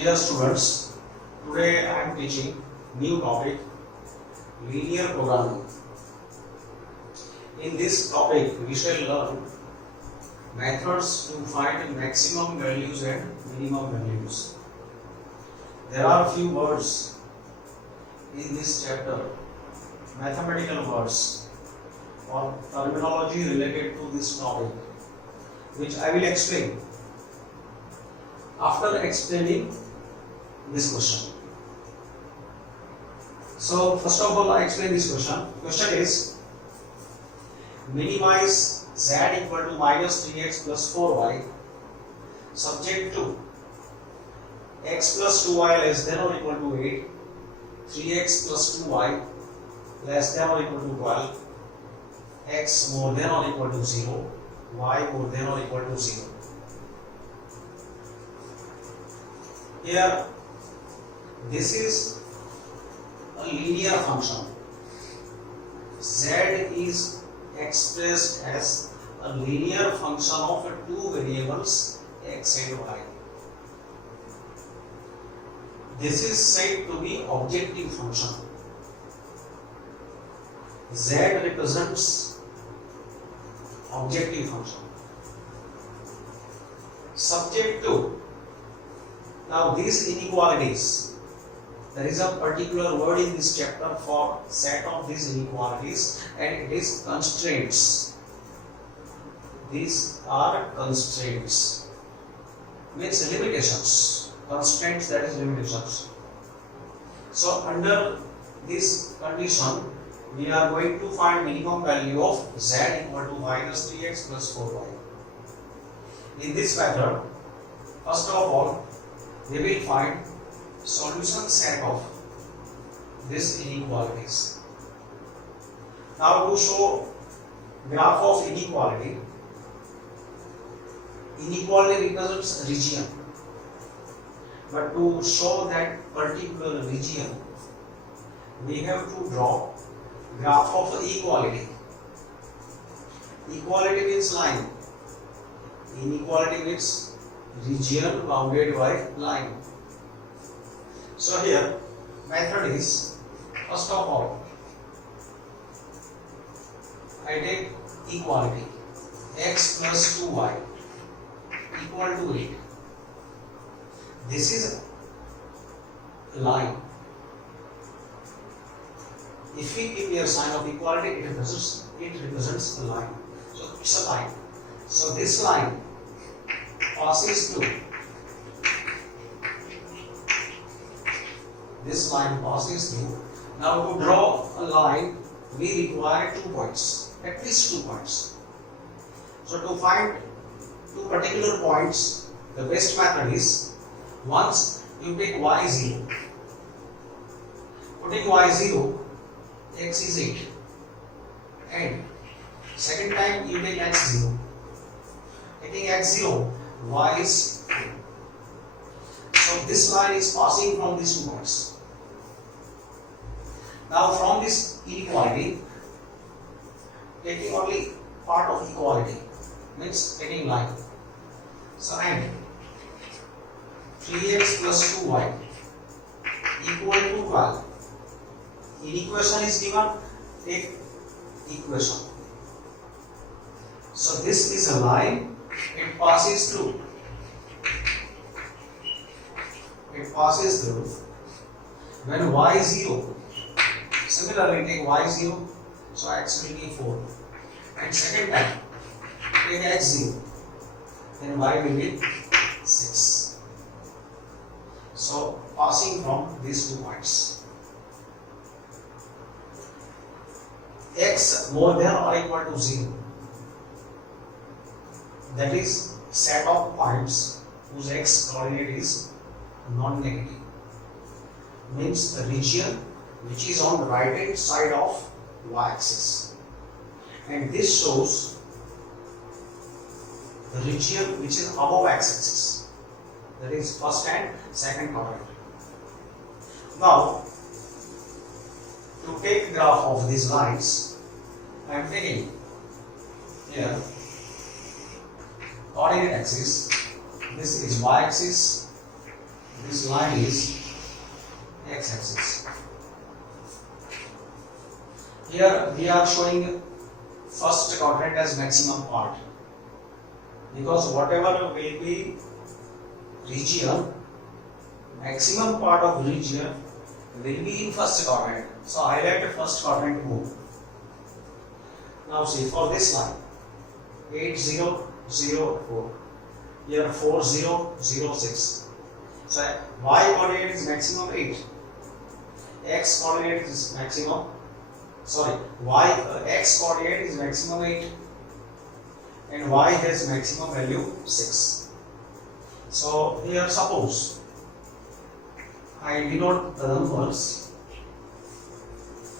Dear students, today I am teaching new topic, linear programming. In this topic we shall learn methods to find maximum values and minimum values. There are few words in this chapter, mathematical words or terminology related to this topic, which I will explain after explaining this question. So first of all I explain this question. Question is, minimize z equal to minus 3x plus 4y subject to x plus 2y less than or equal to 8, 3x plus 2y less than or equal to 12, x more than or equal to 0, y more than or equal to 0. Here, this is a linear function. Z is expressed as a linear function of two variables x and y. This is said to be objective function. Z represents objective function. Subject to, now these inequalities, there is a particular word in this chapter for set of these inequalities, and it is constraints. These are constraints, means limitations. Constraints, that is limitations. So under this condition we are going to find minimum value of z equal to minus 3x plus 4y. In this method, first of all we will find solution set of these inequalities. Now to show graph of inequality, inequality represents region, but to show that particular region we have to draw graph of equality. Equality means line, inequality means region bounded by line. So here method is, first of all I take equality x plus 2y equal to 8. This is a line. If we keep here sign of equality, it represents a line. So it's a line. So this line passes through. This line passes through. Now to draw a line, we require 2 points, at least 2 points. So to find two particular points, the best method is, once you take y0, putting y0, x is 8, and second time you take x0, taking x0, y is 2. So this line is passing from these 2 points. Now from this inequality, taking only part of equality, means taking line. So and 3x plus 2y equal to 12. Equation is given, take equation. So this is a line, it passes through. It passes through. When y is 0, similarly take y0, so x will be 4. And second time, take x0, then y will be 6. So passing from these 2 points. X more than or equal to 0, that is set of points whose x coordinate is non-negative, means the region which is on the right hand side of y-axis, and this shows the region which is above x-axis, that is first and second quadrant. Now to take graph of these lines, I am taking here coordinate axis, this is y axis, This line is x-axis. Here we are showing first quadrant as maximum part, because whatever will be region, maximum part of region will be in first quadrant. So highlight the first quadrant move. Now see, for this line 8004, here 4006. So y coordinate is maximum 8, x coordinate is maximum, x coordinate is maximum 8 and y has maximum value 6. So here suppose I denote the numbers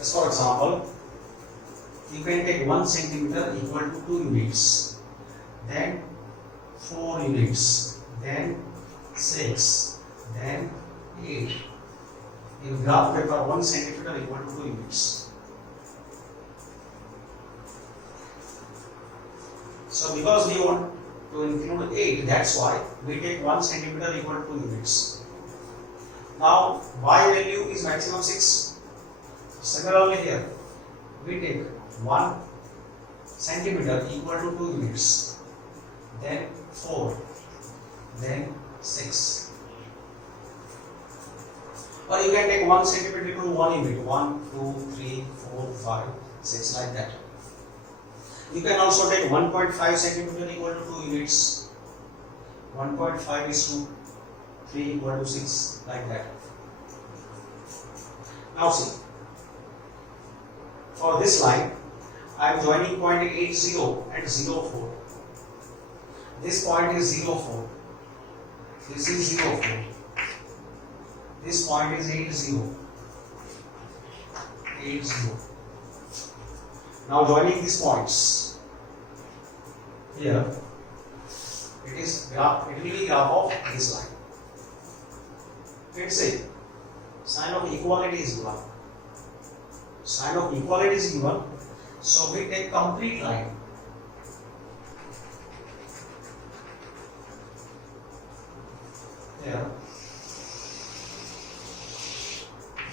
as, for example, you can take 1 centimeter equal to 2 units, then 4 units, then 6, then 8. In graph paper, 1 centimeter equal to 2 units. So because we want to include 8, that's why we take 1 centimeter equal to 2 units. Now y value is maximum 6. Similarly here, we take 1 centimeter equal to 2 units, then 4, then 6. Or you can take 1 centimeter equal to 1 unit, 1, 2, 3, 4, 5, 6, like that. You can also take 1.5 centimeter equal to 2 units, 1.5 is to 3 equal to 6, like that. Now see, for this line, I am joining point 80 and 04. This point is 04. This is 04. This point is 80. 80. Now joining these points, here it will be graph of this line. Let's say sign of equality is given. Sign of equality is given, so we take complete line. Here,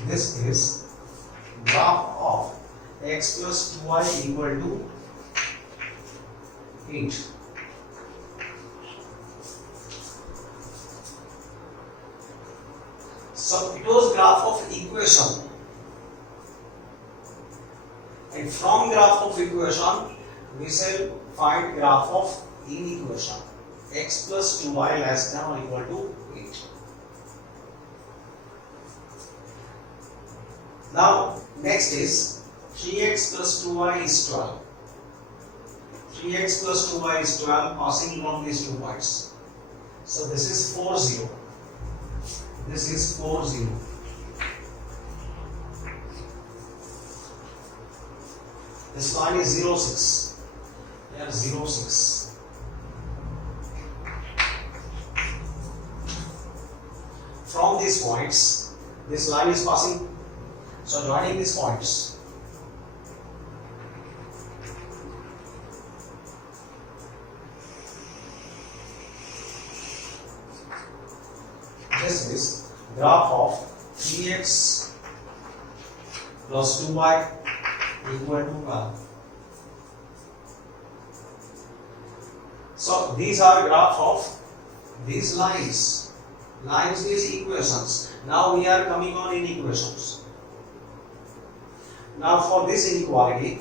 this is graph of x plus 2y equal to 8. So it was graph of equation, and from graph of equation we shall find graph of inequation, x plus 2y less than or equal to 8. Now next is 3x plus 2y is 12. 3x plus 2y is 12, passing from these 2 points. So this is 40. This is 40. This line is 06. Here 06. From these points, this line is passing. So joining these points, this is graph of 3x plus 2y equal to 12. So these are graph of these lines. Lines is equations. Now we are coming on inequations. Now for this inequality,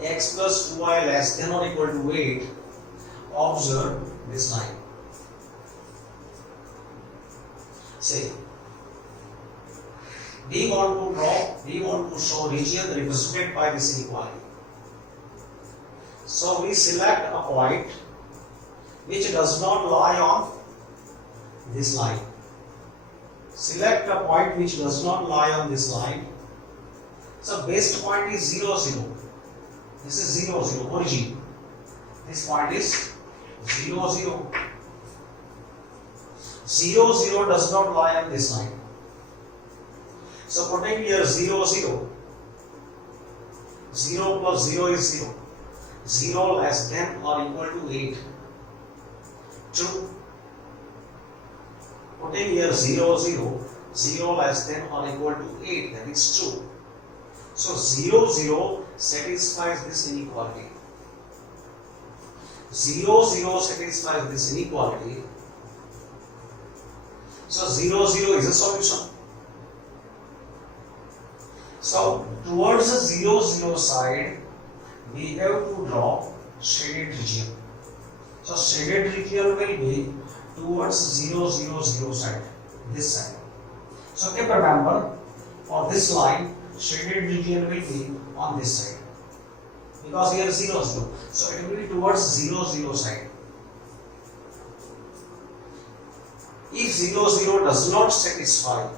x plus 2y less than or equal to 8, observe this line. Say, we want to show region represented by this inequality. So we select a point which does not lie on this line. Select a point which does not lie on this line. So base point is 0, 0. This is 0, 0, origin. This point is 0, 0. 0, 0 does not lie on this line. So putting here 0, 0. 0 plus 0 is 0. 0 less than or equal to 8. True. Putting here 0, 0, 0 less than or equal to 8, that is true. So 0, 0 satisfies this inequality. 0, 0 satisfies this inequality. So 0, 0 is a solution. So towards the 0, 0 side, we have to draw shaded region. So shaded region will be towards 0, 0, 0 side, this side. So keep remember, for this line, shaded region will be on this side. Because here 0, 0. So it will be towards 0, 0 side. If 0, 0 does not satisfy,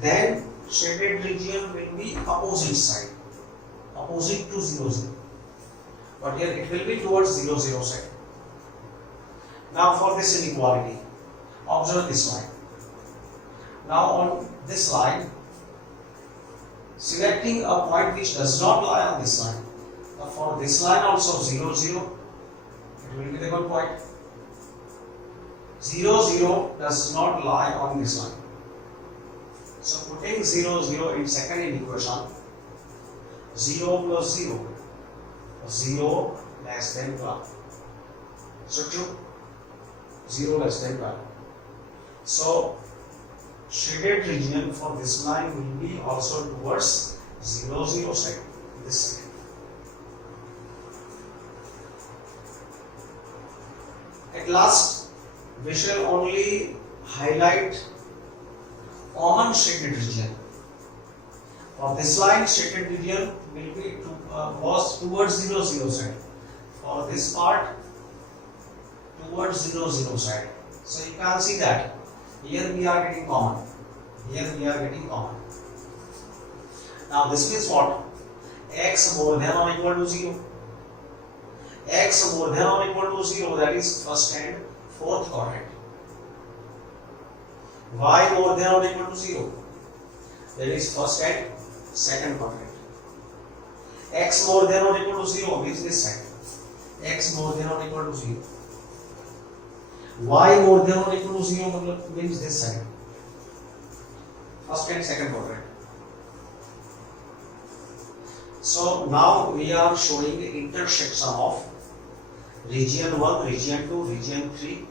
then shaded region will be opposite side, opposite to 0, 0. But here it will be towards 0, 0 side. Now for this inequality, observe this line. Now on this line, selecting a point which does not lie on this line. For this line also 0, 0, it will be the good point. 0, 0 does not lie on this line. So putting 0, 0 in second equation, 0 plus 0, 0 less than 12. So true, 0 less than 12. So shaded region for this line will be also towards 0, 0 side, this side. At last, we shall only highlight common shaded region. For this line, shaded region will be was towards 0, 0 side. For this part, towards 0, 0 side. So you can see that here we are getting common. Here we are getting common. Now this means what? X more than or equal to 0. X more than or equal to 0, that is first and fourth quadrant. Y more than or equal to 0, that is first and second quadrant. X more than or equal to 0 means this side. X more than or equal to 0. Y more than or equal to 0 means this side. First and second quadrant. So now we are showing the intersection of region 1, region 2, region 3,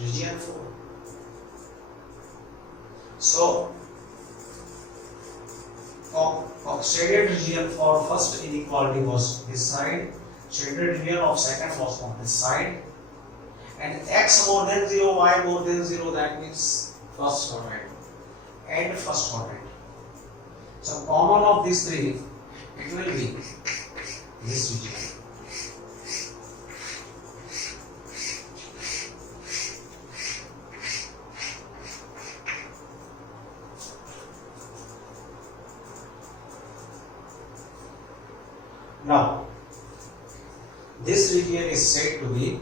region 4. So shaded region for first inequality was this side, shaded region of second was on this side, and x more than 0, y more than 0, that means first quadrant and first quadrant. So common of these three, it will be this region. Now, this region is said to be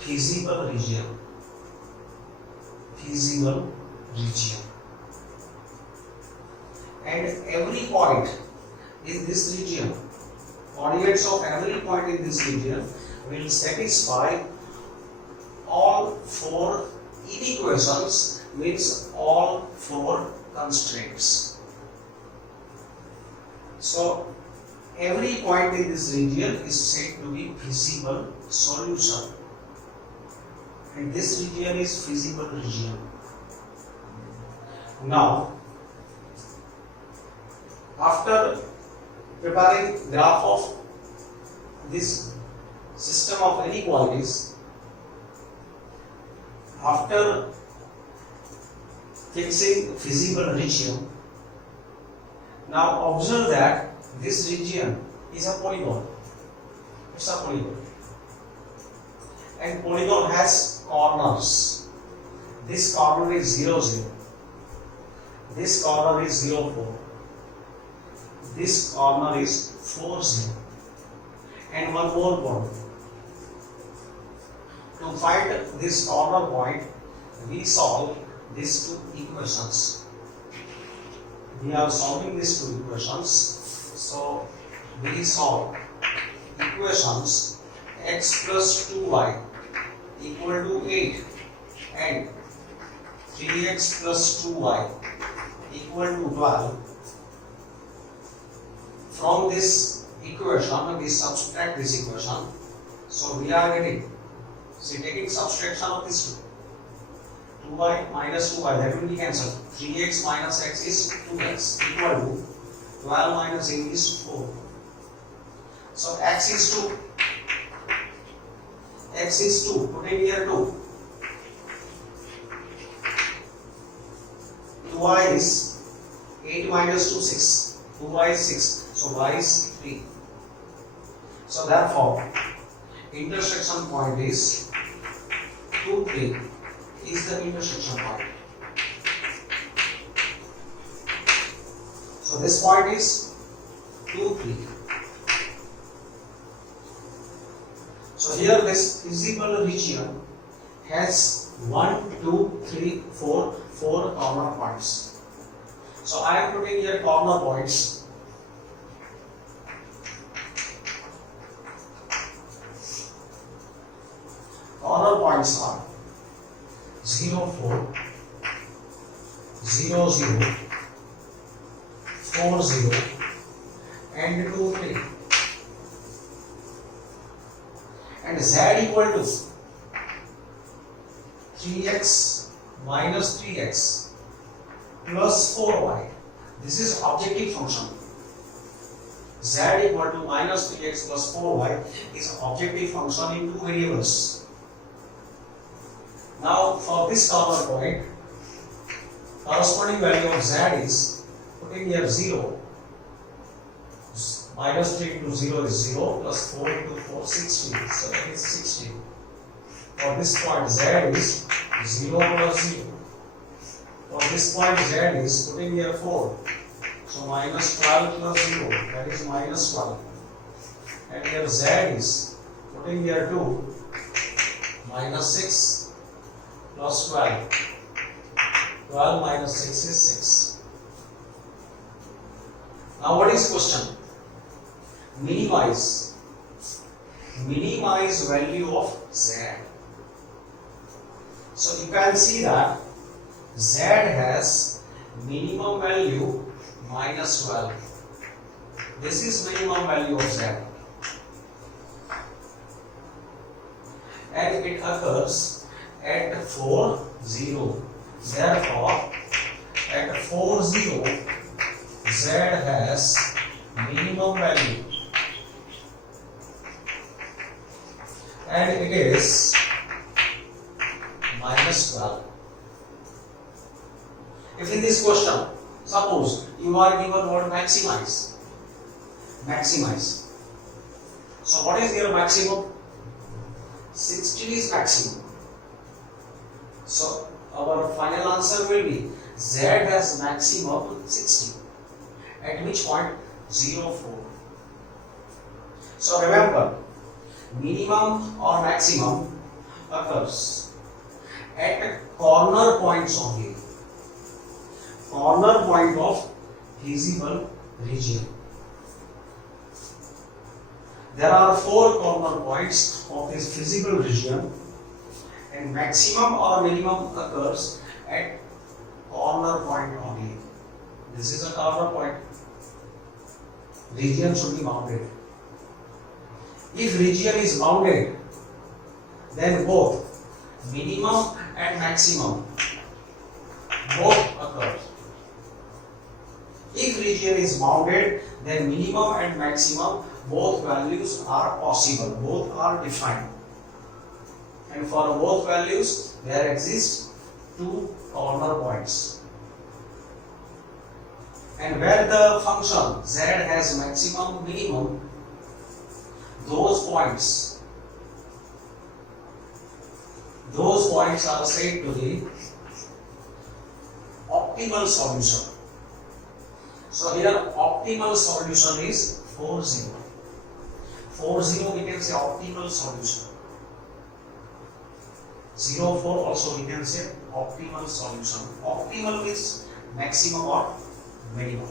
feasible region. Feasible region. And every point in this region, coordinates of every point in this region will satisfy all four inequations, means all four constraints. So, every point in this region is said to be feasible solution, and this region is feasible region. Now, after preparing graph of this system of inequalities, after fixing feasible region, now observe that this region is a polygon. It's a polygon. And polygon has corners. This corner is 0, 0. This corner is 0, 4. This corner is 4, 0. And one more point. To find this corner point, we solve these two equations. We are solving these two equations. So we solve equations x plus 2y equal to 8 and 3x plus 2y equal to 12. From this equation, we subtract this equation. So we are getting, see, taking subtraction of this 2y minus 2y, that will be cancelled. 3x minus x is 2x equal to 12 minus 8 is 4. So x is 2. X is 2. Put in here 2. 2y is 8 minus 2, 6. 2y is 6. So y is 3. So therefore, intersection point is 2, 3 is the intersection point. So this point is 2, 3. So here this visible region has 1, 2, 3, 4 corner points. So I am putting here corner points. Corner points are 0, 4, 0, 0, 4, 0 and 2, 3. And z equal to 3x minus 3x plus 4y. This is objective function. Z equal to minus 3x plus 4y is objective function in two variables. Now for this corner point, corresponding value of z is, putting here 0. Minus 3 into 0 is 0, plus 4 into 4, 16. So that is 16. For this point z is 0 plus 0. For this point z is, putting here 4. So minus 12 plus 0, that is minus 12. And here z is, putting here 2, minus 6 plus 12. 12 minus 6 is 6. Now what is question? Minimize value of z. So you can see that z has minimum value minus 12. This is minimum value of z. And it occurs at 4, 0. Therefore, at 4, 0, z has minimum value. And it is minus 12. If in this question, suppose you are given word maximize. Maximize. So what is your maximum? 16 is maximum. So our final answer will be z has maximum 60. At which point? 0, 4. So remember, minimum or maximum occurs at corner points only. Corner point of visible region. There are 4 corner points of this visible region, and maximum or minimum occurs at corner point only. This is a corner point. Region should be bounded. If region is bounded, then both minimum and maximum both occur. If region is bounded, then minimum and maximum both values are possible, both are defined. And for both values, there exist 2 corner points. And where the function z has maximum, minimum, those points are said to be optimal solution. So here optimal solution is 4, 0. 4, 0 we can say optimal solution. 0, 4 also we can say optimal solution. Optimal means maximum or minimum.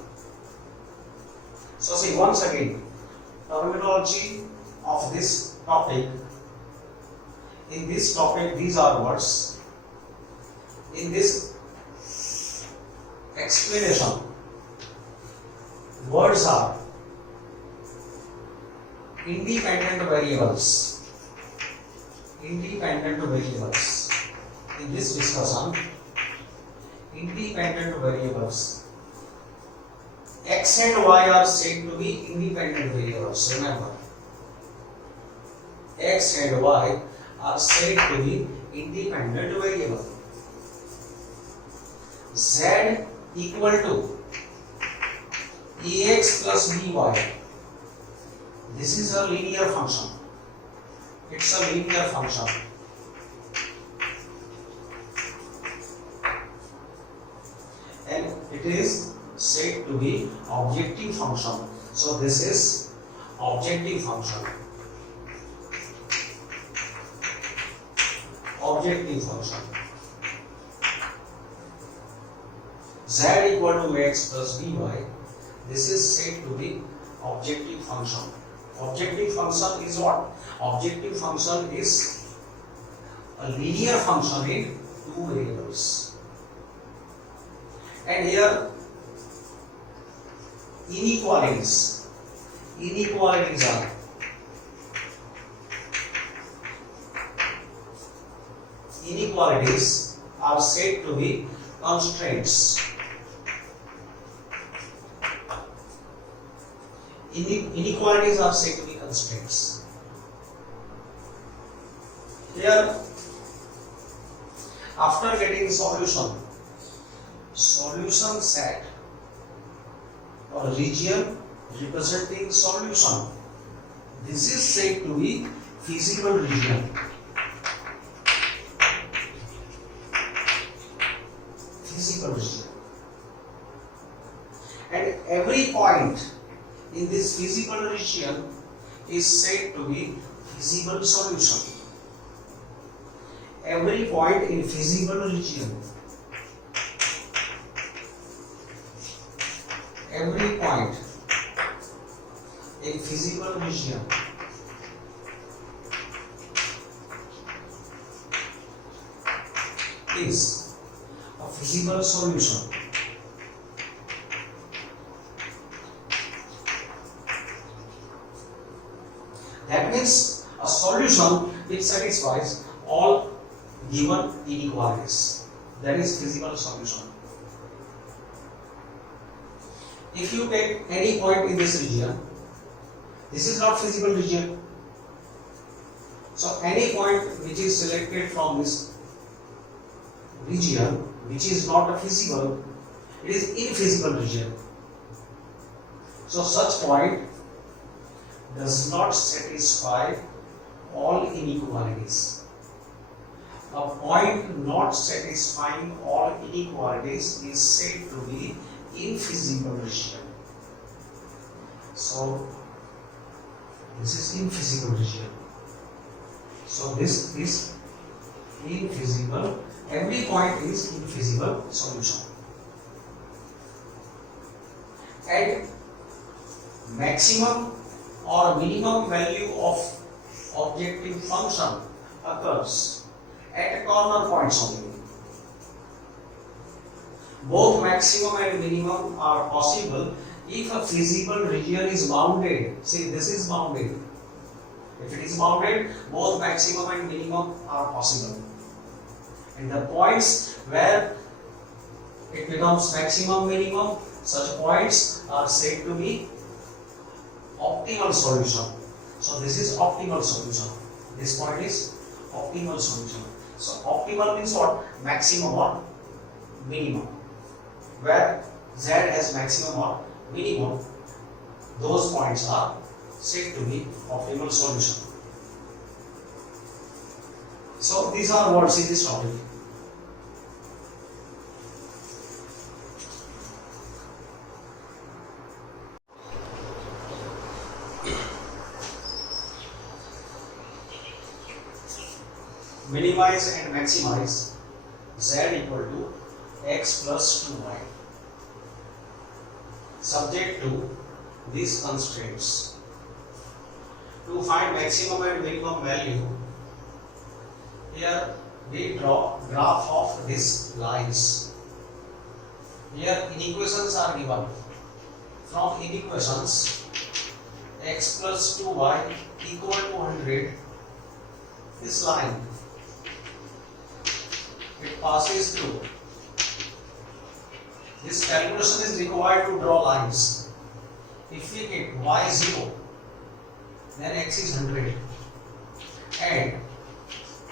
So see, once again, terminology of this topic. In this topic, these are words. In this explanation. Words are independent variables. Independent variables. In this discussion, independent variables. X and Y are said to be independent variables. Remember, X and Y are said to be independent variables. Z equal to Ax plus By. This is a linear function. It's a linear function. And it is said to be objective function. So this is objective function. Objective function. Z equal to Ax plus By. This is said to be objective function. Objective function is what? Objective function is a linear function in two variables. And here inequalities. Inequalities are said to be constraints. Inequalities are said to be constraints. Here, after getting solution set or region representing solution, this is said to be feasible region. Feasible region. And every point in this feasible region is said to be feasible solution. Every point in feasible region, every point in feasible region is a feasible solution. That means a solution which satisfies all given inequalities. That is feasible solution. If you take any point in this region, this is not feasible region. So any point which is selected from this region which is not feasible, it is infeasible region. So such point does not satisfy all inequalities. A point not satisfying all inequalities is said to be infeasible region. So this is infeasible region. So this is infeasible. Every point is infeasible solution. And maximum or minimum value of objective function occurs at corner points only. Both maximum and minimum are possible if a feasible region is bounded. See, this is bounded. If it is bounded, both maximum and minimum are possible. And the points where it becomes maximum, minimum, such points are said to be optimal solution. So this is optimal solution. This point is optimal solution. So optimal means what? Maximum or minimum. Where Z has maximum or minimum, those points are said to be optimal solution. So these are words in this topic. Minimize and maximize Z equal to X plus 2Y. Subject to these constraints. To find maximum and minimum value, here we draw graph of these lines. Here inequations are given. From inequations, x plus 2y equal to 100. This line, it passes through. This calculation is required to draw lines. If we get y 0, then x is 100. And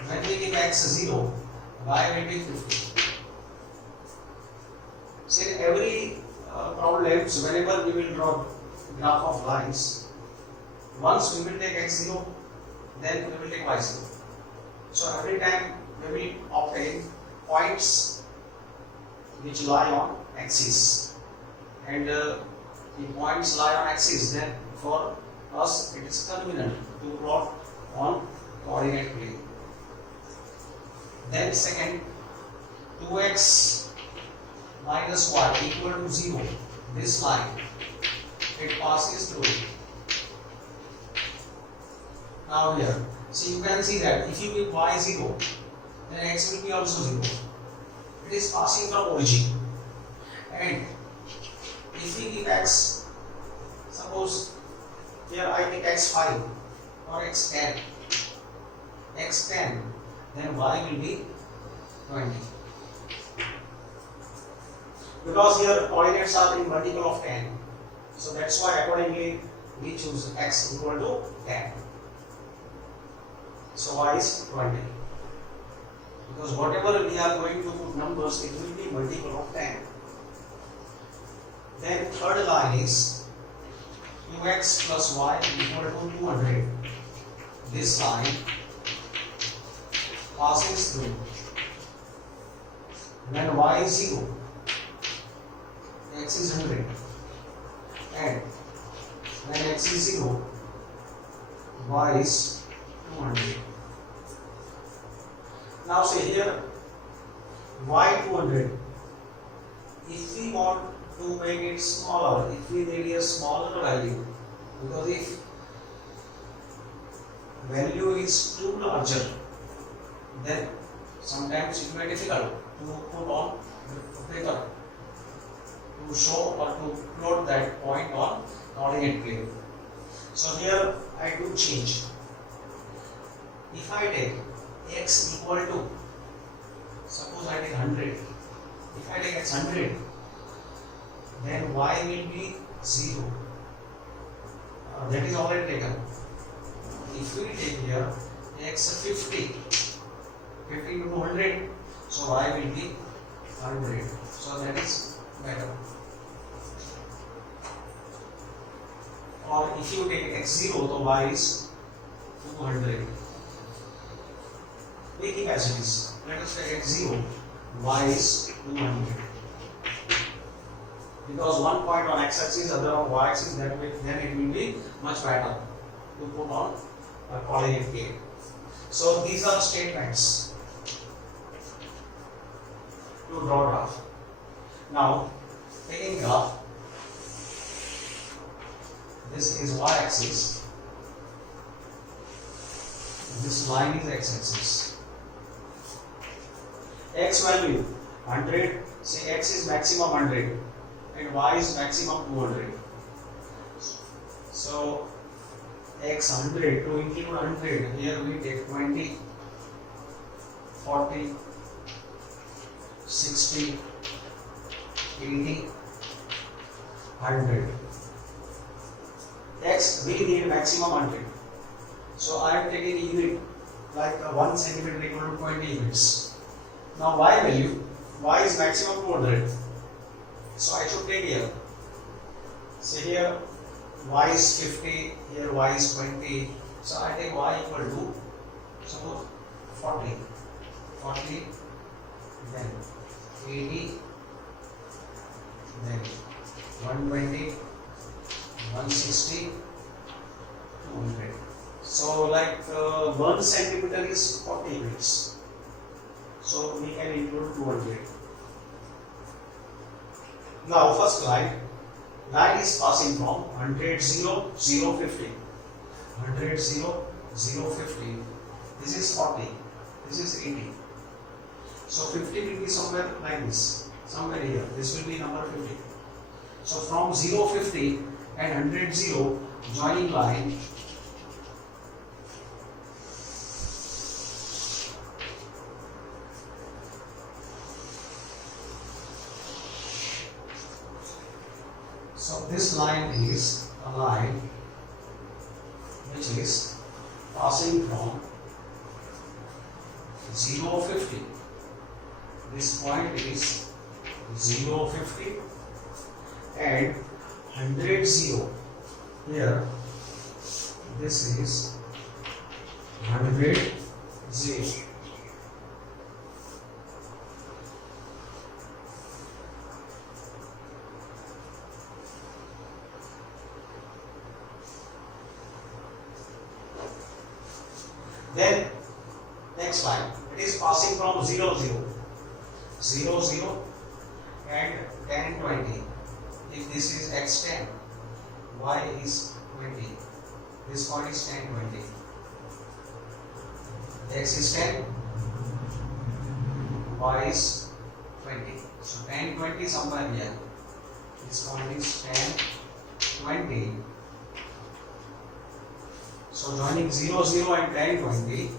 when we give x 0, y will be 50. See, in every problems, whenever we will draw graph of lines, once we will take x 0, then we will take y 0. So every time we will obtain points which lie on axis, and the points lie on axis, then for us it is convenient to plot on coordinate plane. Then second, 2x minus y equal to 0. This line, it passes through. Now here, so you can see that if you give y 0, then x will be also 0. It is passing from origin. And if we give x, suppose here I take x5 or x10, then y will be 20. Because here coordinates are in multiple of 10. So that's why accordingly we choose x equal to 10. So y is 20. Because whatever we are going to put numbers, it will be multiple of 10. Then third line is 2x plus y equal to 200. This line passes through. When y is 0, x is 100. And when x is 0, y is 200. Now say here y 200. If we want to make it smaller, if we need a smaller value, because if value is too larger, then sometimes it may be difficult to put on paper to show or to plot that point on coordinate plane. So here I do change. If I take x equal to, suppose I take 100. If I take x 100, then y will be 0. That is already taken. If we take here x 50 into 100, so y will be 100. So that is better. Or if you take x 0, so y is 200. We keep as it is. Let us take x 0, y is 200. Because one point on x-axis, other on y-axis, then it will be much better to put on a coordinate plane. So these are statements to draw graph. Now, taking graph, this is y-axis, this line is x-axis. X value 100, say x is maximum 100 and y is maximum 200. So x 100, to include 100, here we take 20, 40, 60, 80, 100. X we need maximum 100. So I am taking a unit like 1 centimeter equal to 20 units. Now y value, y is maximum 200. So I should take here. So here y is 50, here y is 20. So I take y equal to suppose 40, then 80, then 120, 160, 200. So like 1 centimeter is 40 units. So we can include 200. Now first line is passing from 100, 0, 0, 50. 100, 0, 0, 50. This is 40. This is 80. So 50 will be somewhere like this. somewhere here. This will be number 50. So from 0, 50 and 100, 0 joining line. So this line is a line which is passing from 0, 50. This point is 0, 50 and 100, 0. Here this is 100, 0. Then next line, it is passing from 0, 0, 0, 0 and 10, 20. If this is x10, y is 20. This point is 10, 20. X is 10, y is 20. So 10, 20 somewhere here. This point is 10, 20. So joining 0, 0 and 10, 20, it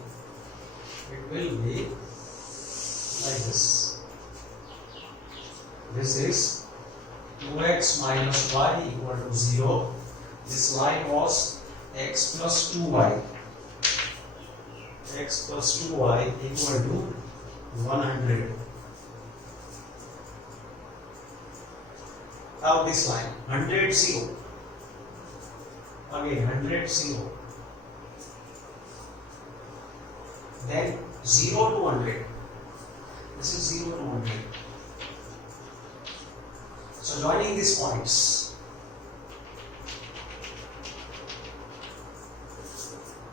will be like this. This is 2x minus y equal to 0. This line was x plus 2y. X plus 2y equal to 100. Now this line, 100, 0. Again 100, 0. Then 0 to 100. This is 0 to 100. So joining these points,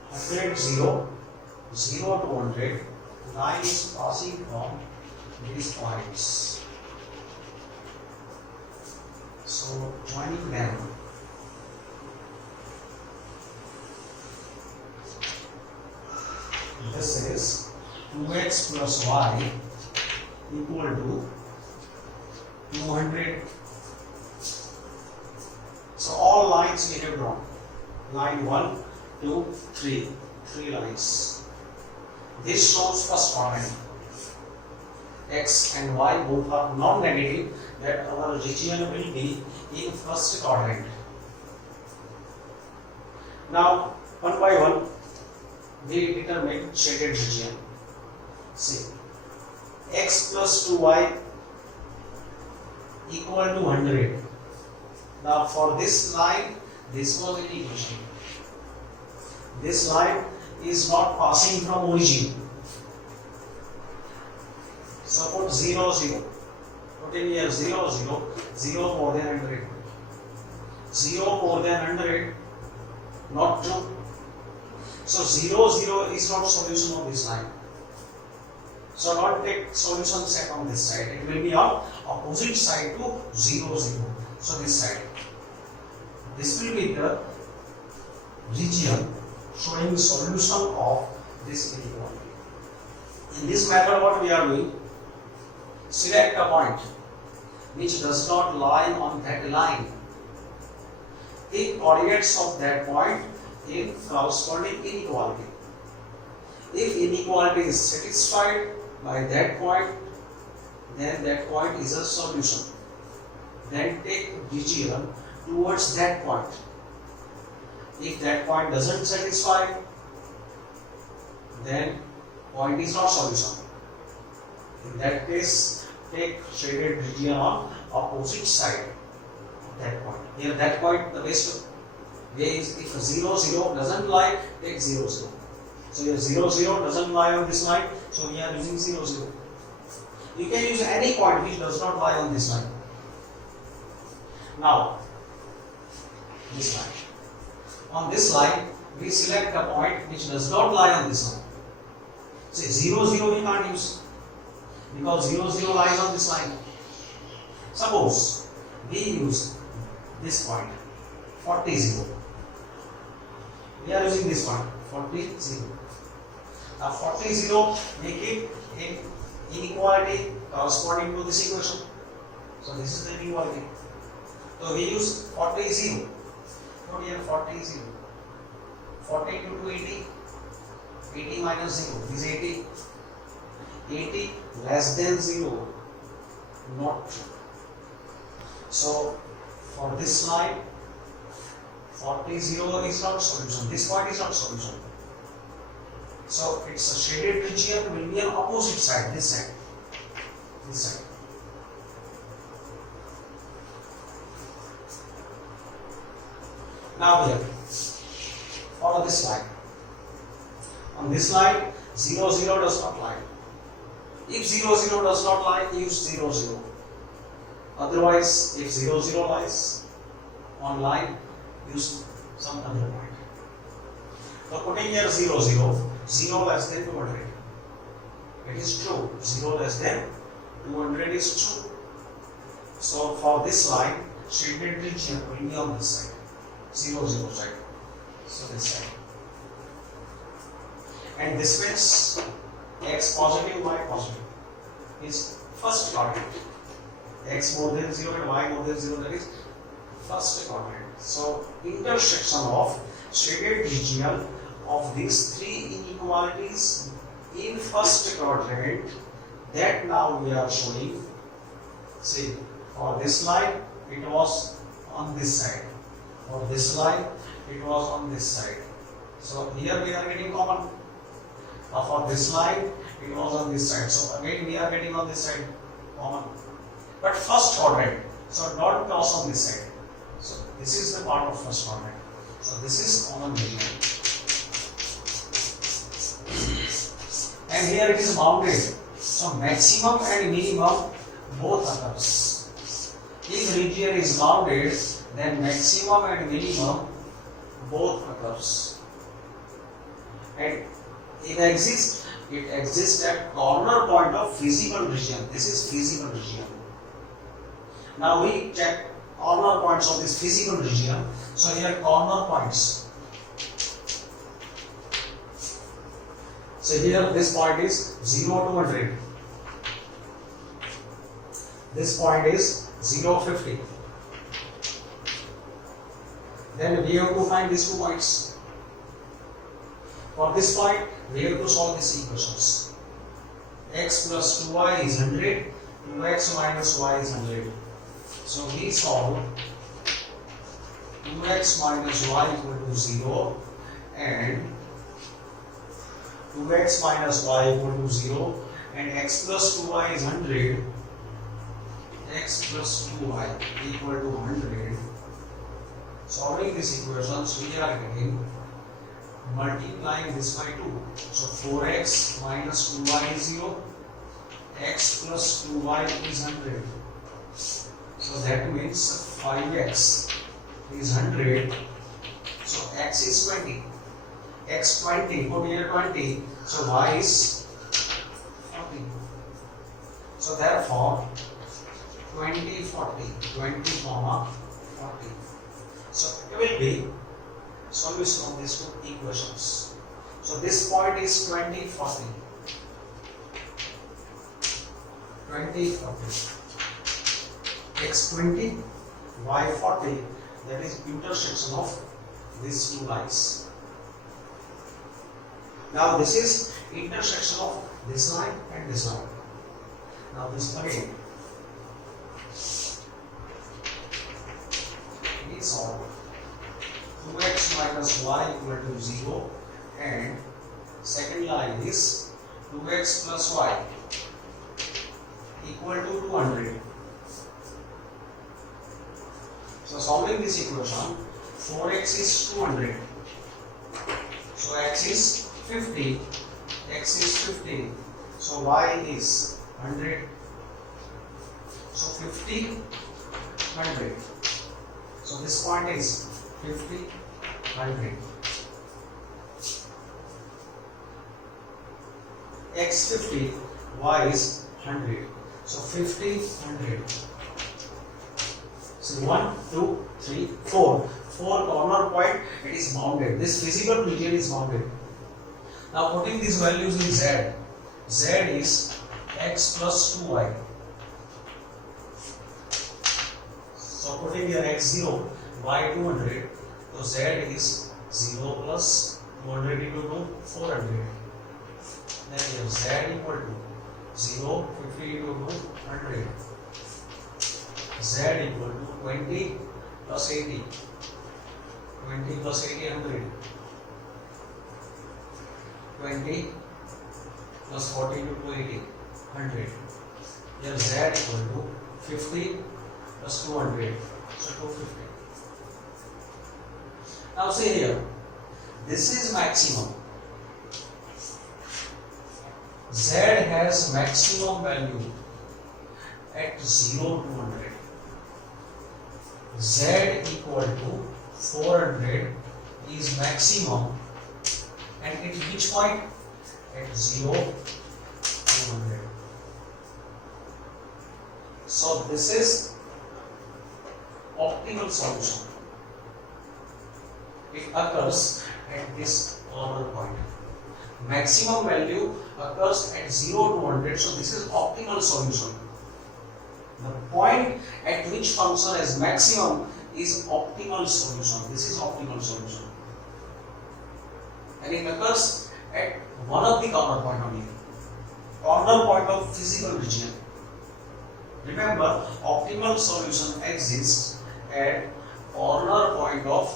100, 0, 0 to 100, line is passing from these points. So joining them, this is 2x plus y equal to 200. So all lines we have drawn. Line 1, 2, 3. 3 lines. This shows first quadrant. X and y both are non-negative, that our region will be in first quadrant. Now one by one we determine shaded region. See, x plus 2y equal to 100. Now for this line, this was an equation. This line is not passing from origin. So put 0, 0. Put in here 0, 0. 0 more than 100. 0 more than 100, not true. So 0, 0 is not solution of this line. So not take solution set on this side. It will be on opposite side to 0, 0. So this side. This will be the region showing solution of this inequality. In this method, what we are doing? Select a point which does not lie on that line. Take coordinates of that point in corresponding inequality. If inequality is satisfied by that point, then that point is a solution. Then take region towards that point. If that point doesn't satisfy, then point is not solution. In that case, take shaded region on opposite side of that point. Here that point, the best way is if 0, 0 doesn't lie, take 0, 0. So here 0, 0 doesn't lie on this line, so we are using 0, 0. You can use any point which does not lie on this line. Now, this line. On this line, we select a point which does not lie on this line. Say 0, 0 we can't use because 0, 0 lies on this line. Suppose we use this point 40, 0. We are using this point 40, 0. Now 40, 0, make it in inequality corresponding to this equation. So this is the inequality. So we use 40 is 0. Put here 40 is 0. 40 into 80. 80 minus 0 is 80. 80 less than 0. Not true. So for this line, 40 0 is not solution. This point is not solution. So its a shaded region will be on opposite side. This side. This side. Now here, follow this line. On this line, 0 0 does not lie. If 0 0 does not lie, use 0 0. Otherwise, if 0 0 lies on line, use some other point. So putting here 0 0, 0 less than 200. It is true. 0 less than 200 is true. So for this line, shaded region will be on this side. 0 0 side. So this side. And this means x positive, y positive is first quadrant. X more than 0 and y more than 0, that is first quadrant. So intersection of shaded region of these three inequalities in first quadrant, that now we are showing. See, for this line it was on this side. For this line it was on this side. So here we are getting common. Now for this line it was on this side. So again we are getting on this side common. But first quadrant, so don't cross on this side. So this is the part of first quadrant. So this is common region. And here it is bounded. So maximum and minimum both occurs. If region is bounded, then maximum and minimum both occurs. And it exists at corner point of feasible region. This is feasible region. Now we check corner points of this feasible region. So here corner points. So here this point is 0 to 100. This point is 0 50. Then we have to find these 2 points. For this point, we have to solve these equations. X plus 2y is 100. 2x minus y is 100. So we solve 2x minus y equal to 0 and 2x minus y equal to 0 and x plus 2y is 100. X plus 2y equal to 100. Solving these equations, we are getting multiplying this by 2. So 4x minus 2y is 0. X plus 2y is 100. So that means 5x is 100. So x is 20. X 20, put here 20. So y is 40. So therefore 20 40, 20 comma 40. So it will be solution of these 2 equations. So this point is 20 40. 20 40. X 20, y 40, that is intersection of these 2 lines. Now this is intersection of this line and this line. Now this again. We solve 2x minus y equal to 0 and second line is 2x plus y equal to 200. So solving this equation, 4x is 200. So x is 50. X is 50. So y is 100. So 50, 100. So this point is 50, 100. X 50, y is 100. So 50, 100. So 1, 2, 3, 4. 4 corner point, it is bounded. This feasible region is bounded. Now putting these values in z. Z is x plus 2y. So putting here x0 by 200, so z is 0 plus 200 into 2, 400. Then here z equal to 0, 50 into 2, 100. Z equal to 20 plus 80. 20 plus 80, 100. 20 plus 40 into 280, 100. Here Z equal to 50 plus 200, so 250. Now see here, this is maximum. Z has maximum value at 0 to 100. Z equal to 400 is maximum, and at which point? At 0 to 100. So this is optimal solution. It occurs at this corner point. Maximum value occurs at 0 to 100, so this is optimal solution. The point at which function has maximum is optimal solution. This is optimal solution. And it occurs at one of the corner point only. Corner point of physical region. Remember, optimal solution exists at corner point of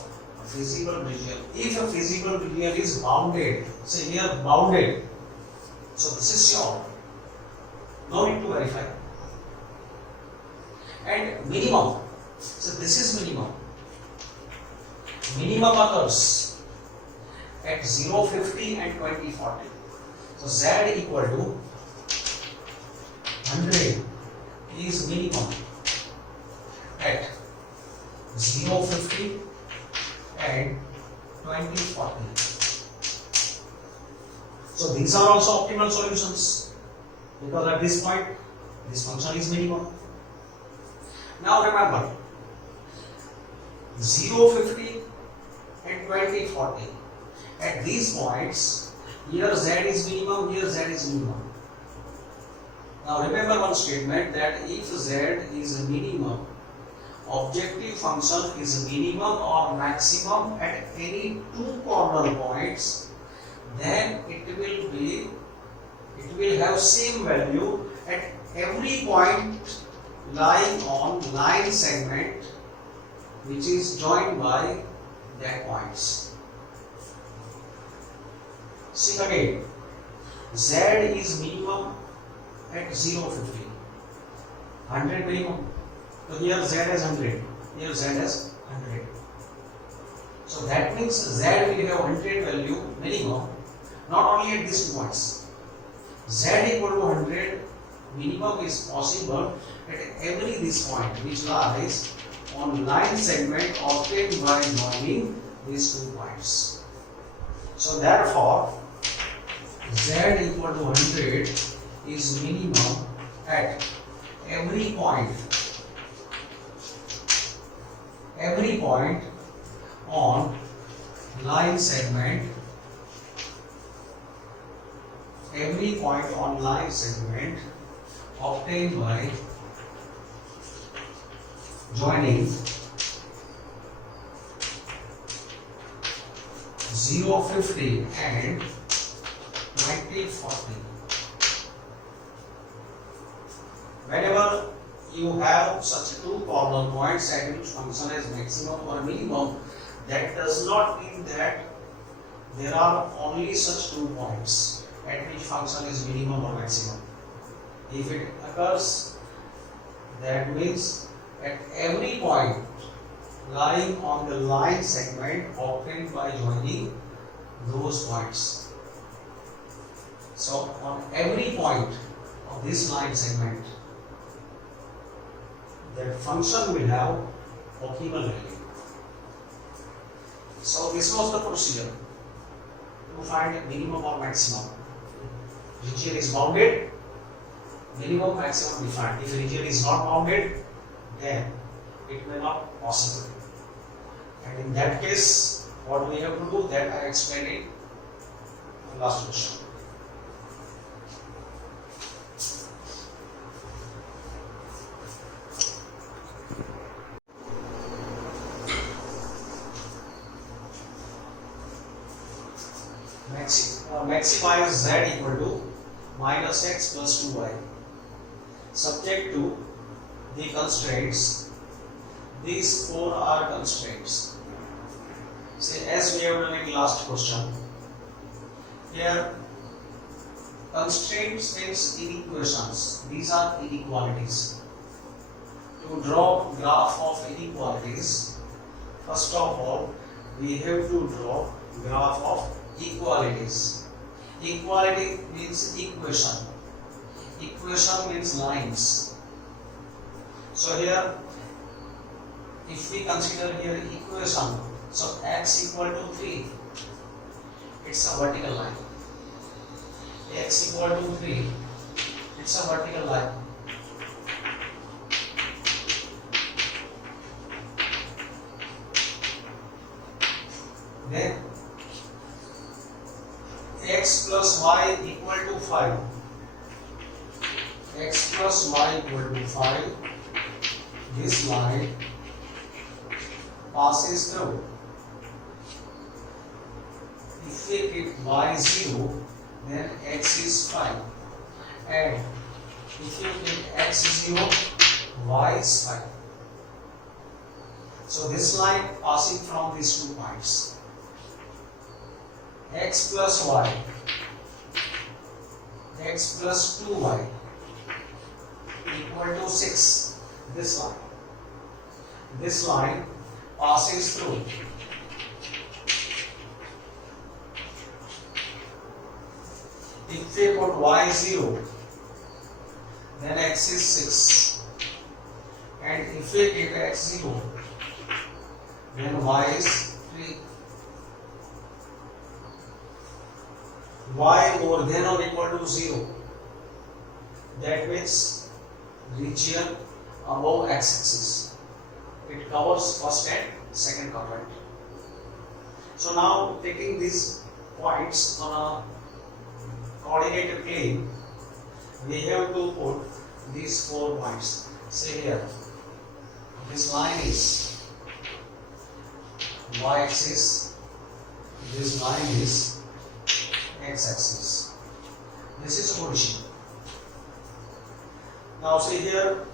physical region. If a physical region is bounded, say here bounded, so this is sure. No need to verify. And minimum, so this is minimum. Minimum occurs at 0, 50 and 20, 40. So Z equal to 100 is minimum at 0, 50 and 20, 40. So these are also optimal solutions, because at this point this function is minimum. Now remember, 0, 50 and 20, 40. At these points, here Z is minimum, here Z is minimum. Now remember one statement, that if Z is minimum, objective function is minimum or maximum at any two corner points, then it will have same value at every point lying on line segment which is joined by that points. See again, Z is minimum at 0, 50, 100 minimum. So here Z has 100, here Z has 100. So that means Z will have 100 value minimum, not only at these two points. Z equal to 100 minimum is possible at every this point which lies on line segment obtained by joining these two points. So therefore, Z equal to 100 is minimum at every point on line segment, obtained by joining 0, 50 and 20, 40. Whenever you have such two corner points at which function is maximum or minimum, that does not mean that there are only such 2 points at which function is minimum or maximum. If it occurs, that means at every point lying on the line segment obtained by joining those points. So on every point of this line segment, that function will have optimal value. So this was the procedure to find minimum or maximum. Region is bounded, minimum, maximum defined. If region is not bounded, then it may not possible. And in that case, what we have to do, that I explained in the last question. maximize z equal to minus x plus 2y, subject to the constraints. These four are constraints. See, as we have done in last question, here constraints means inequations. These are inequalities. To draw graph of inequalities, first of all, we have to draw graph of equalities. Equality means equation. Equation means lines. So here, if we consider here equation, so x equal to 3, it's a vertical line. X equal to 3, it's a vertical line. Then x plus y equal to 5. X plus y equal to 5. This line passes through. If we keep y 0, then x is 5. And if you keep x 0, y is 5. So this line passing from these 2 points. X plus y, x plus 2y equal to 6. This line passes through. If we put y 0, then x is 6. And if we keep x 0, then y is 3. Y more than or equal to 0. That means region above x-axis. It covers first and second quadrant. So now taking these points on a coordinated plane, we have to put these 4 points. Say here, this line is y-axis, this line is x-axis. This is a position. Now see here,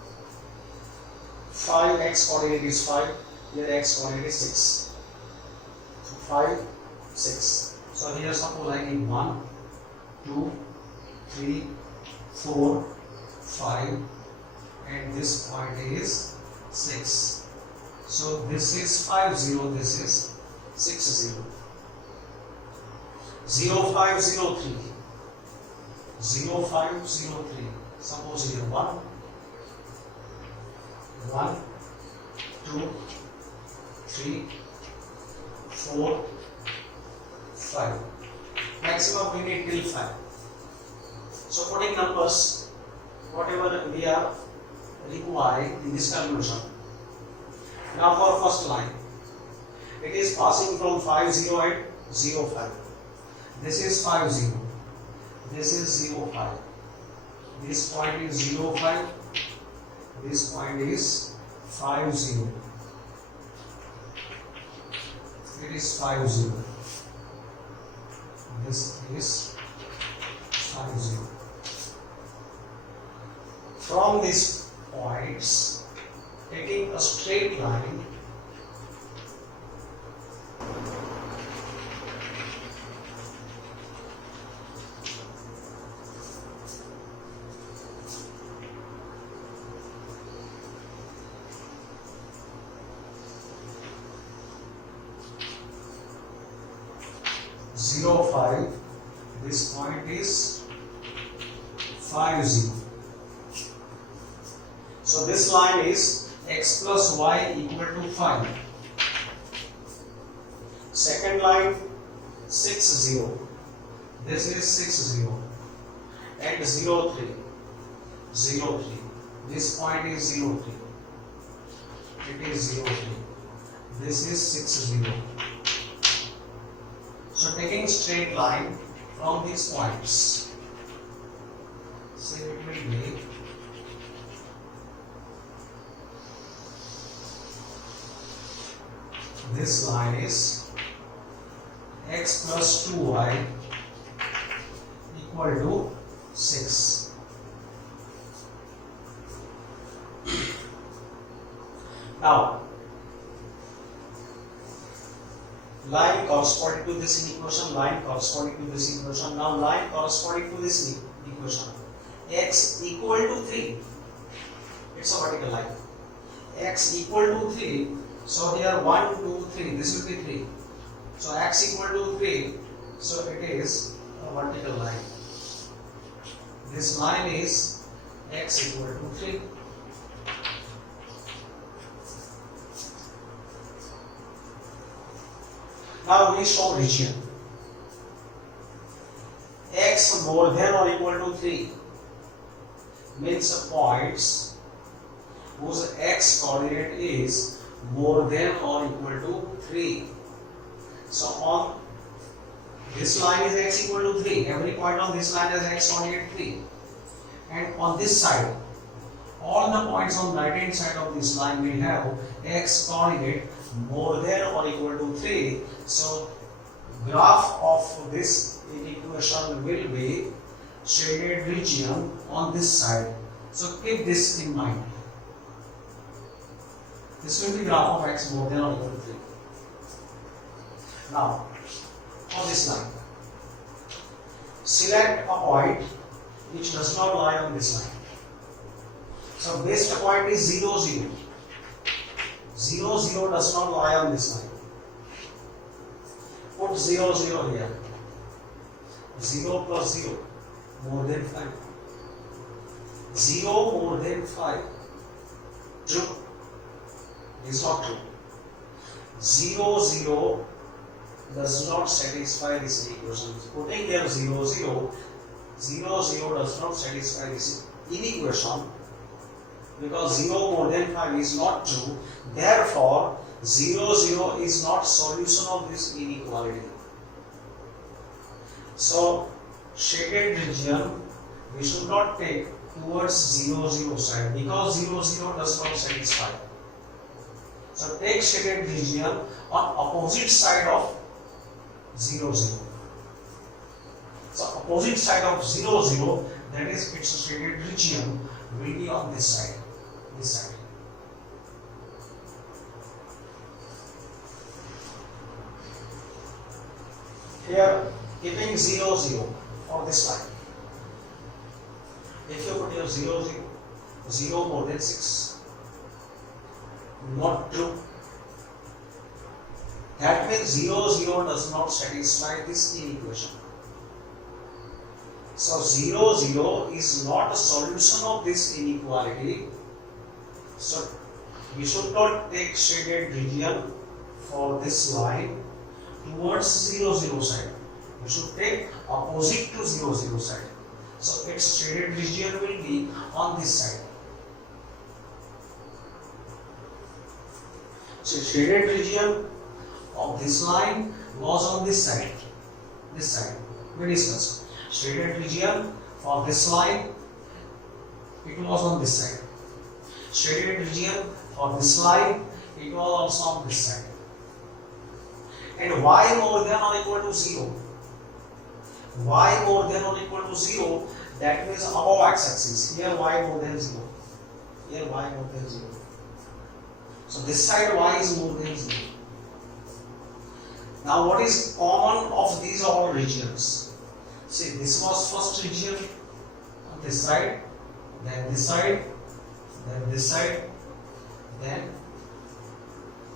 5 x coordinate is 5, here x coordinate is 6. So 5, 6. So here suppose I need 1, 2, 3, 4, 5, and this point is 6. So this is 5, 0, this is 6, 0. 0, 5, 0, 3. 0, 5, 0, 3. Suppose here 1, 1, 2, 3, 4, 5. Maximum we need till 5. So putting numbers, whatever we are requiring in this calculation. Now for first line, it is passing from 5, 0 and 0, 5. This is 5, 0. This is 0, 5. This point is 0, 5. This point is 5, 0. It is 5, 0. This is 5, 0. From these points, taking a straight line, zero 5. This point is 5, 0. So this line is x plus y equal to 5. Second line 6, 0. This is 6, 0. And 0, 3. 0, 3. This point is 0, 3. It is 0, 3. This is 6, 0. So taking straight line from these points, so it will be this line is x plus 2y equal to 6. Now, line corresponding to this equation, line corresponding to this equation. Now, line corresponding to this equation, x equal to 3. It's a vertical line. X equal to 3. So here 1, 2, 3. This will be 3. So x equal to 3. So it is a vertical line. This line is x equal to 3. Now we show region. X more than or equal to 3 means points whose x coordinate is more than or equal to 3. So on this line is x equal to 3. Every point on this line has x coordinate 3. And on this side, all the points on the right hand side of this line will have x coordinate more than or equal to 3. So graph of this equation will be shaded region on this side. So keep this in mind. This will be graph of x more than or equal to 3. Now, on this line, select a point which does not lie on this line. So best point is 0, 0. 0, 0 does not lie on this line. Put 0, 0 here. 0 plus 0 more than 5. 0 more than 5. True. It is not true. 0, 0 does not satisfy this equation. Putting there 0, 0, 0, 0 does not satisfy this inequation because 0 more than 5 is not true. Therefore, 0, 0 is not solution of this inequality. So, shaded region we should not take towards 0, 0 side because 0, 0 does not satisfy. So, take shaded region on opposite side of 0, 0. So, opposite side of 0, 0, that is its shaded region will be on this side. This side. Here, keeping 0, 0 for this line. If you put here 0, 0, 0 more than 6, not true. That means 0, 0 does not satisfy this inequation. So 0, 0 is not a solution of this inequality. So we should not take shaded region for this line towards 0, 0 side. We should take opposite to 0, 0 side. So its shaded region will be on this side. So shaded region of this line was on this side. This side. We discussed. Shaded region for this line, it was on this side. Shaded region for this line, it was also on this side. And y more than or equal to 0. Y more than or equal to 0, that means above x-axis. Here y more than 0. Here y more than 0. So this side y is more than 0. Now what is common of these all regions? See, this was first region on this side, then this side, then this side, then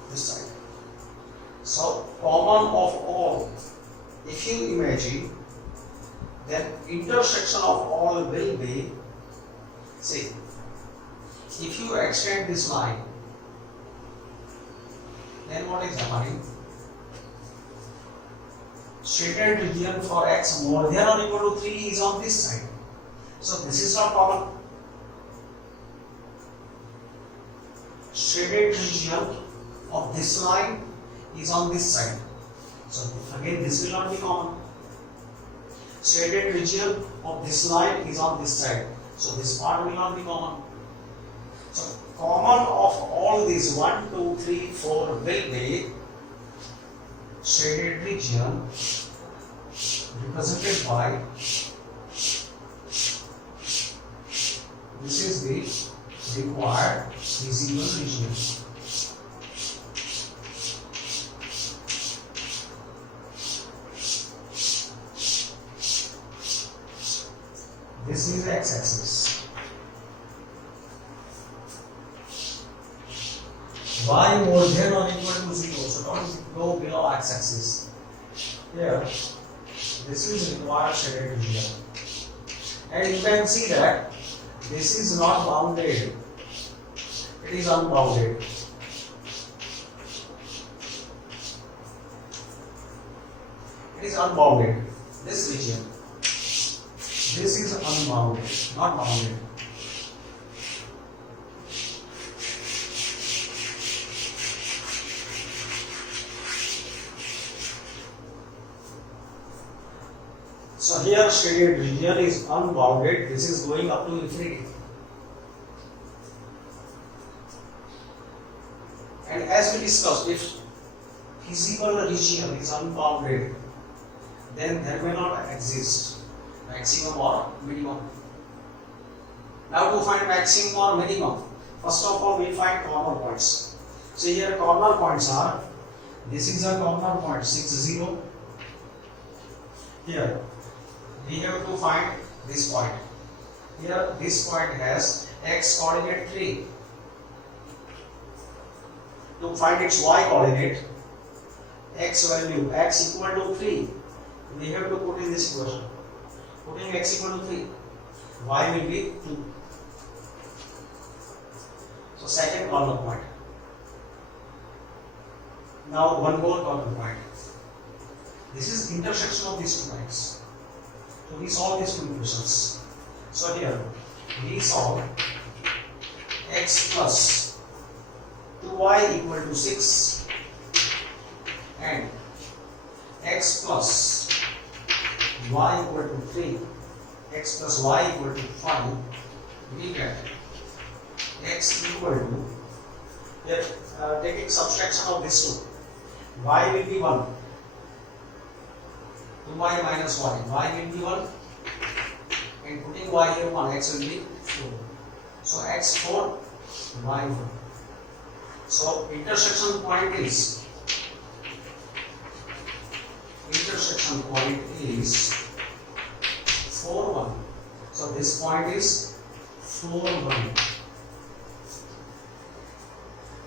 this side. So common of all, if you imagine, then intersection of all will be, see, if you extend this line, then what is happening? Shaded region for x more than or equal to 3 is on this side. So this is not common. Shaded region of this line is on this side. So again this will not be common. Shaded region of this line is on this side. So this part will not be common. So common of all these 1, 2, 3, 4 will be shaded region represented by required feasible region. This is the x-axis. Y more than or equal to 0, so don't go below x-axis. Here, this is required shaded region. And you can see that this is not bounded, it is unbounded. It is unbounded, this region. This is unbounded, not bounded. So here shaded region is unbounded, this is going up to infinity. And as we discussed, if feasible region is unbounded, then there may not exist maximum or minimum. Now to find maximum or minimum, first of all we find corner points. So here corner points are, this is a corner point 6, 0. Here we have to find this point. Here this point has x coordinate 3. To find its y coordinate, x value, x equal to 3, we have to put in this equation. Putting x equal to 3, y will be 2. So second corner point. Now one more corner point. This is intersection of these two points. So we solve these two equations. So here we solve x plus 2y equal to 6 and x plus y equal to 3, x plus y equal to 5, we get x equal to, here taking subtraction of this two, y will be 1, 2y minus y will be 1, and putting y here 1, x will be 4. So x 4, y 1. So intersection point is 4, 1. So this point is 4, 1.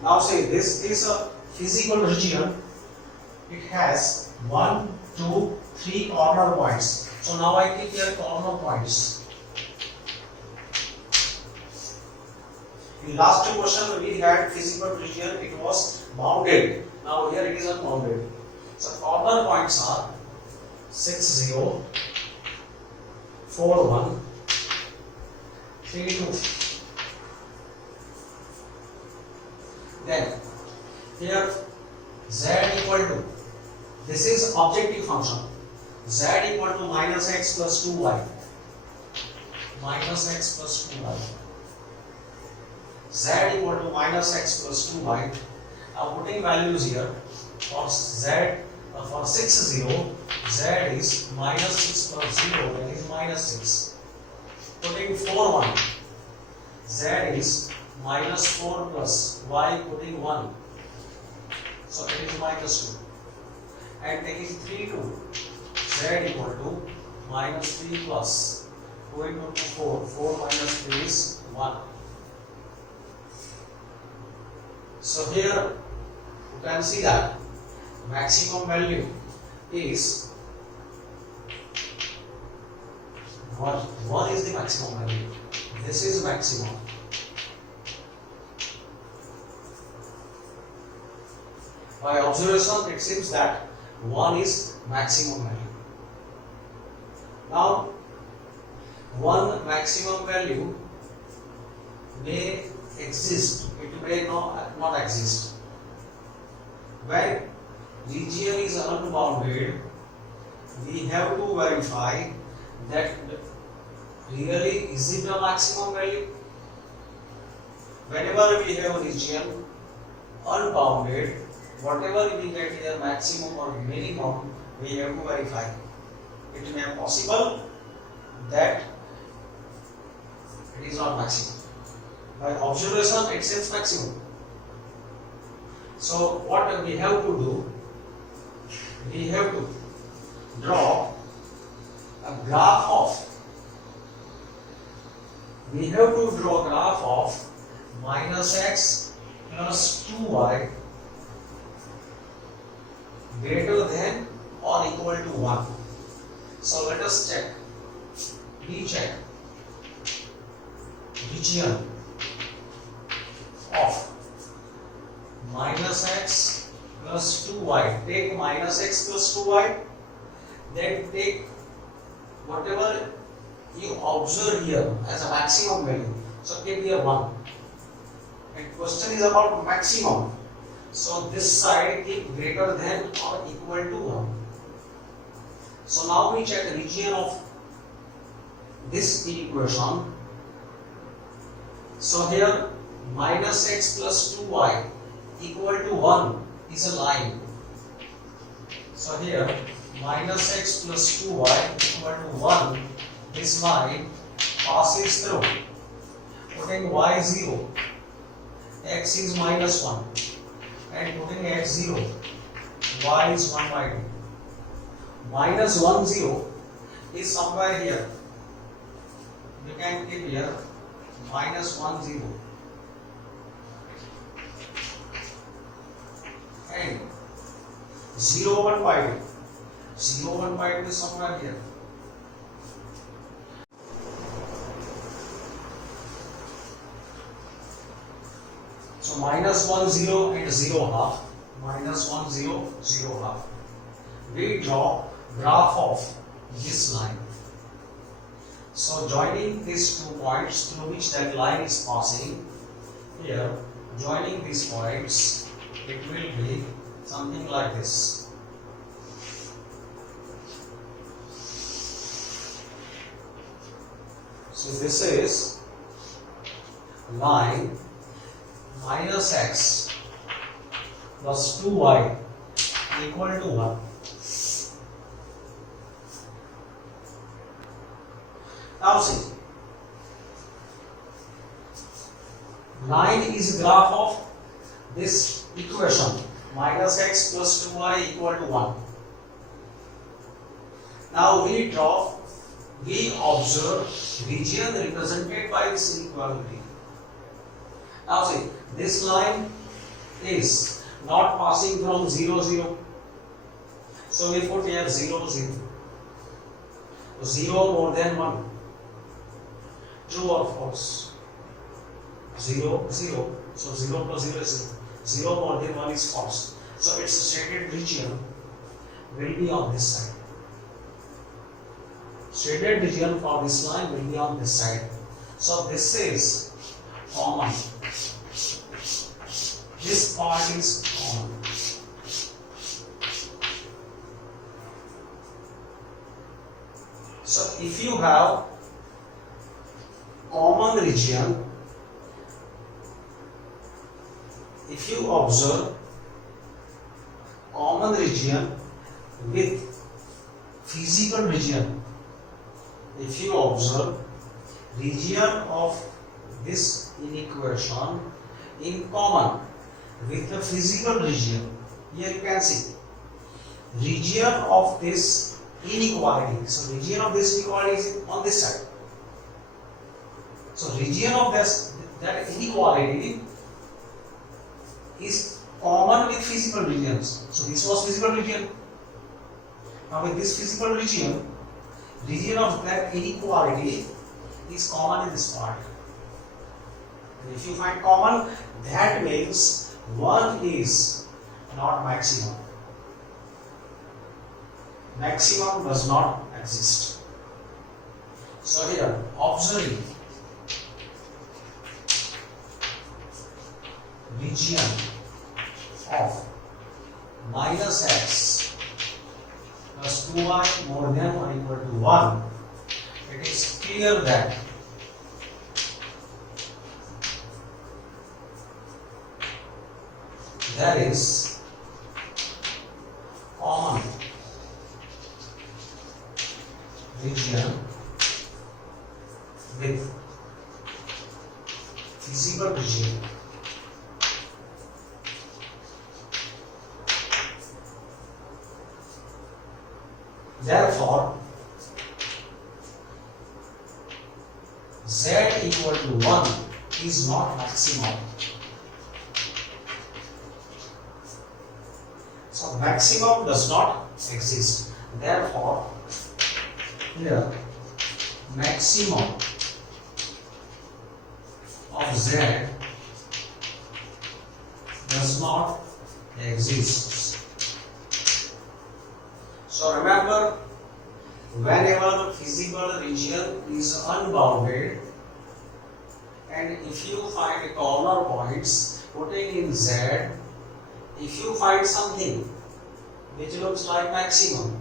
Now say this is a feasible region. It has 1, 2, 3 corner points. So now I keep here corner points. In last question we had feasible region, it was bounded. Now here it is unbounded. So corner points are 6, 0, 4, 1, 3, 2. Then here z equal to, this is objective function, z equal to minus x plus 2y, minus x plus 2y, z equal to minus x plus 2y. Now putting values here, for z, for 6, 0, z is minus 6 plus 0, that is minus 6. Putting 4, 1, z is minus 4 plus y, putting 1. So it is minus 2. And taking 3, 2, z equal to minus 3 plus 2 into 2, 4. 4 minus 3 is 1. So here you can see that maximum value is 1. 1 is the maximum value. This is maximum. By observation, it seems that 1 is maximum value. Now, one maximum value may exist, it may not exist. When region is unbounded, we have to verify that really is it a maximum value. Whenever we have a region unbounded, whatever we get here maximum or minimum, we have to verify. It may be possible that it is not maximum. By observation it seems maximum. So what we have to do, we have to draw a graph of, minus x plus 2y greater than or equal to 1. So let us check. We check region of minus x plus 2y. Take minus x plus 2y, then take whatever you observe here as a maximum value. So take here 1. And question is about maximum. So this side keep greater than or equal to 1. So now we check the region of this equation. So here minus x plus 2y equal to 1 is a line. So here minus x plus 2y equal to 1, this line passes through. Putting y 0, x is minus 1, and putting x 0, y is 1 by 2. Minus 1 0 is somewhere here. You can keep here minus 1 0. And 0 1 by 2. 0 1 by 2 is somewhere here. So minus 1 0 and 0 half. Minus 1 0 0 half. We draw graph of this line. So joining these 2 points through which that line is passing, here joining these points, it will be something like this. So this is line minus x plus 2y equal to 1. Now see, line is graph of this equation minus x plus 2y equal to 1. Now we observe region represented by this inequality. Now see, this line is not passing from 0 0. So we put here 0 0. 0 more than 1. True or false? 0 0. So 0 plus 0 is 0. 0 more than 1 is false. So its shaded region will be on this side. Shaded region for this line will be on this side. So this is common. This part is common. So if you have common region, if you observe common region with physical region, if you observe region of this inequation in common with the physical region, here you can see region of this inequality. So region of this inequality is on this side. So region of that inequality is common with physical regions. So this was physical region. Now with this physical region, region of that inequality is common in this part. And if you find common, that means 1 is not maximum. Maximum does not exist. So here, observing region of minus x plus 2y more than or equal to 1, it is clear that there is common region with feasible region. Therefore, z equal to 1 is not maximum. So maximum does not exist. Therefore, here maximum of z does not exist. So remember, whenever feasible region is unbounded, and if you find corner points putting in z, if you find something which looks like maximum,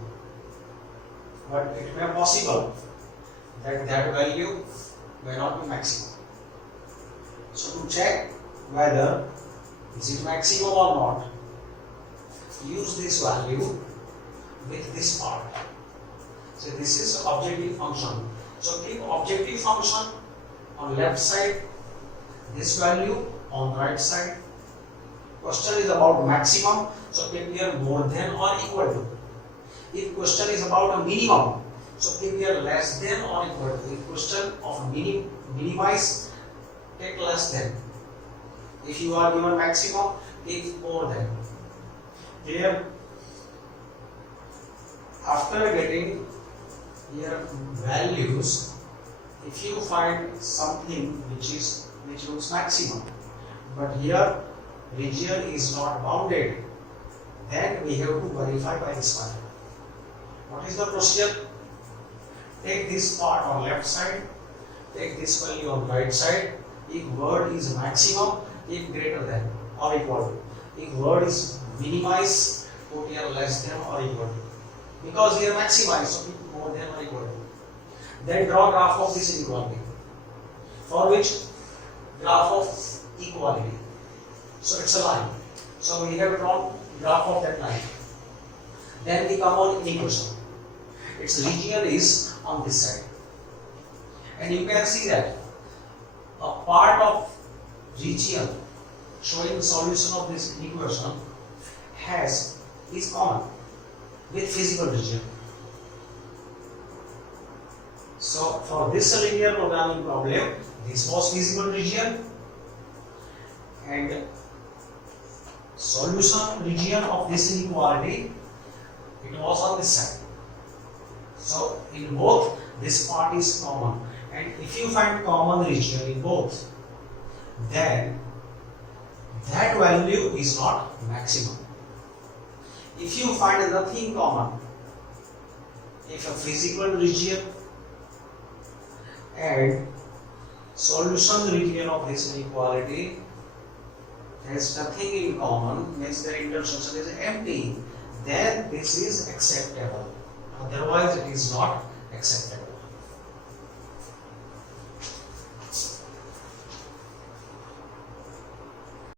but it may be possible that that value may not be maximum. So to check whether is it maximum or not, use this value with this part. So this is objective function. So keep objective function on left side, this value on right side. Question is about maximum, so keep here more than or equal to. If question is about a minimum, so keep here less than or equal to. If question of minimize, take less than. If you are given maximum, take more than. Here, after getting here values, if you find something which looks maximum, but here region is not bounded, then we have to verify by this one. What is the procedure? Take this part on left side, take this value on right side. If word is maximum, if greater than or equal to. If word is minimize, put here less than or equal to. Because here maximize, so put more than or equal to. Then draw graph of this inequality. For which? Graph of equality. So it's a line. So we have drawn graph of that line. Then we come on inequation. Its region is on this side. And you can see that a part of region showing the solution of this equation is common with feasible region. So for this linear programming problem, this was feasible region and solution region of this inequality, it was on this side. So in both, this part is common, and if you find common region in both, then that value is not maximum. If you find nothing common, if a feasible region and solution region of this inequality has nothing in common, means the intersection is empty, then this is acceptable. Otherwise, it is not acceptable.